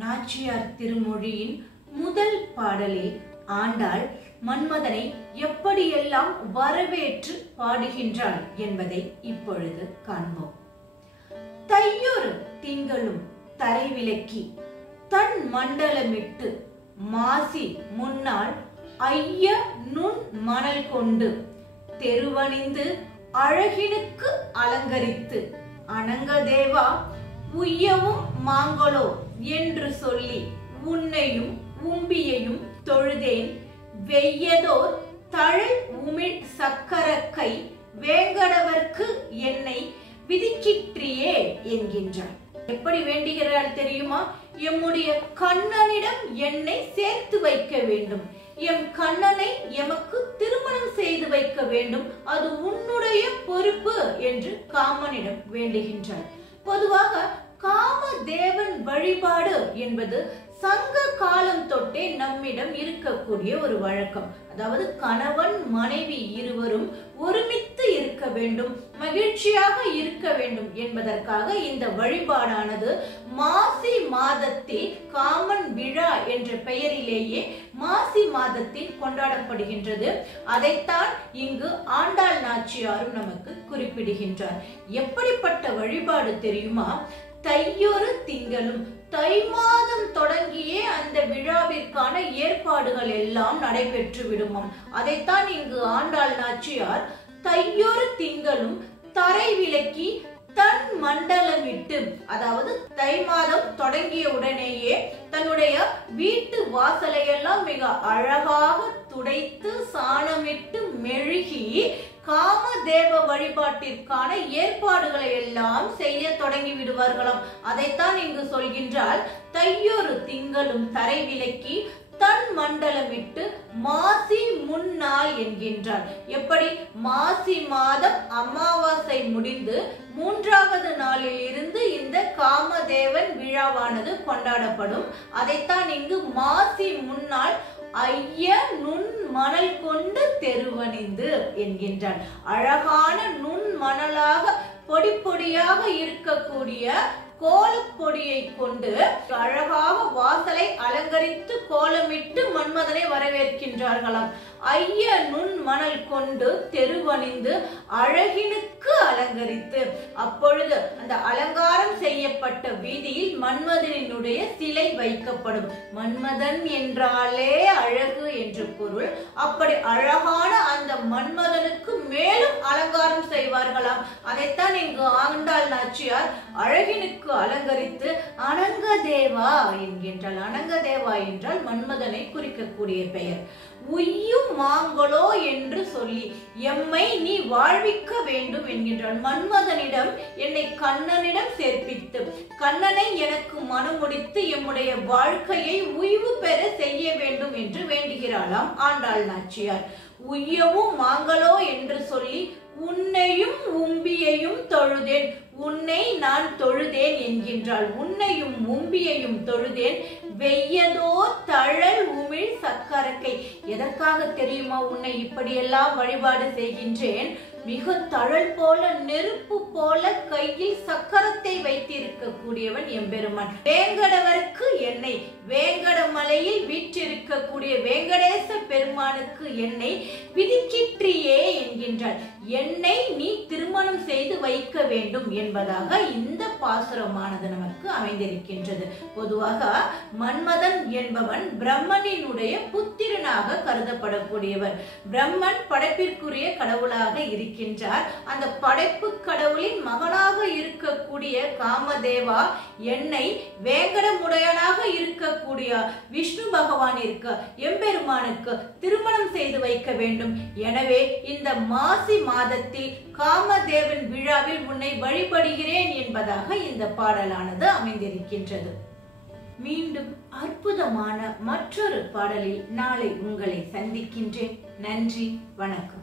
நாச்சியார் திருமொழியின் முதல் பாடலில் ஆண்டாள் மன்மதனை எப்படியெல்லாம் வரவேற்று பாடுகின்றாள் என்பதை இப்பொழுது காண்போம். தையொரு திங்களும் தரைவிலக்கி தன் மண்டலமிட்டு மாசி முன்னால் ஐய நுண் மணல் கொண்டு தெருவணிந்து அழகினுக்கு அலங்கரித்து அனங்கதேவா உய்யவும் மாங்களோ என்று சொல்லி உன்னையும் உம்பியையும் தொழுதேன் வெய்யதோர் தழல் உமிழ் சக்கரக்கை வேங்கடவர்க்கு என்னை விதிக்கிற்றியே என்கின்றார். எப்படி வேண்டுகிறாள் தெரியுமா? எம்முடைய கண்ணனிடம் என்னை சேர்த்து வைக்க வேண்டும், எம் கண்ணனை எமக்கு திருமணம் செய்து வைக்க வேண்டும், அது உன்னுடைய பொறுப்பு என்று காமனிடம் வேண்டுகின்றார். பொதுவாக காமதேவன் வழிபாடு என்பது சங்க காலம் தொட்டே நம்மிடம் இருக்கக்கூடிய ஒரு வழக்கம். அதாவது கணவன் மனைவி இருவரும் ஒருமித்து இருக்க வேண்டும், மகிழ்ச்சியாக இருக்க வேண்டும் என்பதற்காக இந்த வழிபாடானது மாசி மாதத்தில் காமன் விழா என்ற பெயரிலேயே மாசி மாதத்தில் கொண்டாடப்படுகின்றது. அதைத்தான் இங்கு ஆண்டாள் நாச்சியாரும் நமக்கு குறிப்பிடுகின்றார். எப்படிப்பட்ட வழிபாடு தெரியுமா? தையொரு திங்களும், தை மாதம் தொடங்கியே அந்த விழாவிற்கான ஏற்பாடுகள் எல்லாம் நடைபெற்று விடுமாம். அதைத்தான் இங்கு ஆண்டாள் நாச்சியார் தையொரு திங்களும் தரை விலக்கி தன் மண்டலமிட்டு, அதாவது தை மாதம் தொடங்கிய உடனேயே தன்னுடைய வீட்டு வாசலையெல்லாம் மிக அழகாக துடைத்து சாணமிட்டு மெழுகி காமதேவ வழிபாட்டிற்கான ஏற்பாடுகளை எல்லாம் செய்ய தொடங்கி விடுவார்களாம். அதைத்தான் இங்கு சொல்கின்றால் தையொரு திங்களும் தரை விலக்கி தன் மண்டலமிட்டு மாசி முன்னாள் என்கின்றார். எப்படி? மாசி மாதம் அமாவாசை முடிந்து 3வது நாளில் இருந்து இந்த காமதேவன் விழாவானது கொண்டாடப்படும். அதைத்தான் இங்கு மாசி முன்னாள் ஐய நுண் மணல் கொண்டு தெருவணிந்து என்கின்றார். அழகான நுண் மணலாக பொடி பொடியாக இருக்கக்கூடிய கோலப்பொடியை கொண்டு அழகாக வாசலை அலங்கரித்து கோலமிட்டு மன்மதனை வரவேற்கின்றார்களாம். ஐய நுண் மணல் கொண்டு தெருவணிந்து அழகினுக்கு அலங்கரித்து, அப்பொழுது அந்த அலங்காரம் செய்யப்பட்ட வீதியில் மன்மதனினுடைய சிலை வைக்கப்படும். மன்மதன் என்றாலே அழகு என்று பொருள். அப்படி அழகான அந்த மன்மதனுக்கு மேலும் அலங்காரம் செய்வார்களாம். அதைத்தான் இங்கு ஆண்டாள் நாச்சியார் அழகினுக்கு அலங்கரித்து அனங்கதேவா என்கின்றாள். அனங்கதேவா என்றால் மன்மதனை குறிக்கக்கூடிய பெயர். உய்யும் மாங்களோ என்று சொல்லி எம்மை நீ வாழ்விக்க வேண்டும் என்கின்றாள். மன்மதனிடம் என்னை கண்ணனிடம் சேர்ப்பித்து கண்ணனை எனக்கு மனமுடித்து எம்முடைய வாழ்க்கையை உய்வு பெற செய்ய வேண்டும் என்று வேண்டுகிறாளாம் ஆண்டாள் நாச்சியார். உய்யவும் மாங்களோ என்று சொல்லி உன்னையும் உம்பியையும் தொழுதேன், உன்னை நான் தொழுதேன் என்கின்றாள். உன்னையும் உம்பியையும் தொழுதேன் வெய்யதோ தழல் உமிழ் சக்கரக்கை. எதற்காக தெரியுமா உன்னை இப்படியெல்லாம் வழிபாடு செய்கின்றேன்? மிக தழல் போல நெருப்பு போல கையில் சக்கரத்தை வைத்திருக்கக்கூடியவன் எம்பெருமான். வேங்கடவர்க்கு என்னை, வேங்கட மலையில் வீற்றிருக்கக்கூடிய வேங்கடேச பெருமானுக்கு என்னை விதிக்கிற்றியே என்கின்றார். என்னை நீ திருமணம் செய்து வைக்க வேண்டும் என்பதாக இந்த பாசுரமானது நமக்கு அமைந்திருக்கின்றது. பொதுவாக மன்மதன் என்பவன் பிரம்மனினுடைய புத்திரனாக கருதப்படக்கூடியவர். பிரம்மன் படைப்பிற்குரிய கடவுளாக இருக்கின்றார். அந்த படைப்பு கடவுளின் மகனாக இருக்கக்கூடிய காமதேவா என்னை வேங்கடமுடையனாக இருக்கக்கூடிய விஷ்ணு பகவானிற்கு எம்பெருமானுக்கு திருமணம் செய்து வைக்க வேண்டும். எனவே இந்த மாசி மாதத்தில் காமதேவன் விழாவில் உன்னை வழிபடுகிறேன் என்பதாக இந்த பாடலானது அமைந்திருக்கின்றது. மீண்டும் அற்புதமான மற்றொரு பாடலில் நாளை உங்களை சந்திக்கின்றேன். நன்றி, வணக்கம்.